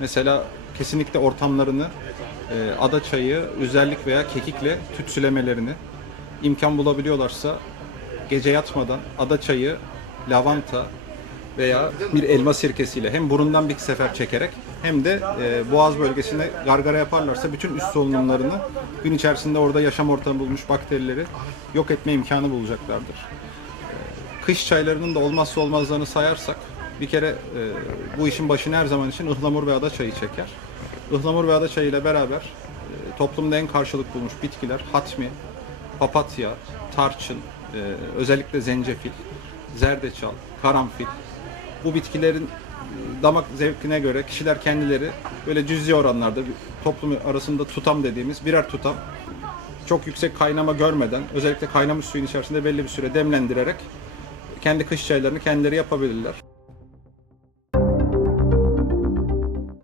Mesela kesinlikle ortamlarını ada çayı, üzerlik veya kekikle tütsülemelerini, imkan bulabiliyorlarsa gece yatmadan ada çayı, lavanta veya bir elma sirkesiyle hem burundan bir sefer çekerek hem de boğaz bölgesine gargara yaparlarsa bütün üst solunumlarını gün içerisinde orada yaşam ortamı bulmuş bakterileri yok etme imkanı bulacaklardır. Kış çaylarının da olmazsa olmazlarını sayarsak bir kere bu işin başını her zaman için ıhlamur ve ada çayı çeker. Ihlamur ve ada çayı ile beraber toplumda en karşılık bulmuş bitkiler hatmi, papatya, tarçın, özellikle zencefil, zerdeçal, karanfil. Bu bitkilerin damak zevkine göre kişiler kendileri böyle cüzi oranlarda toplum arasında tutam dediğimiz birer tutam çok yüksek kaynama görmeden özellikle kaynamış suyun içerisinde belli bir süre demlendirerek kendi kış çaylarını kendileri yapabilirler.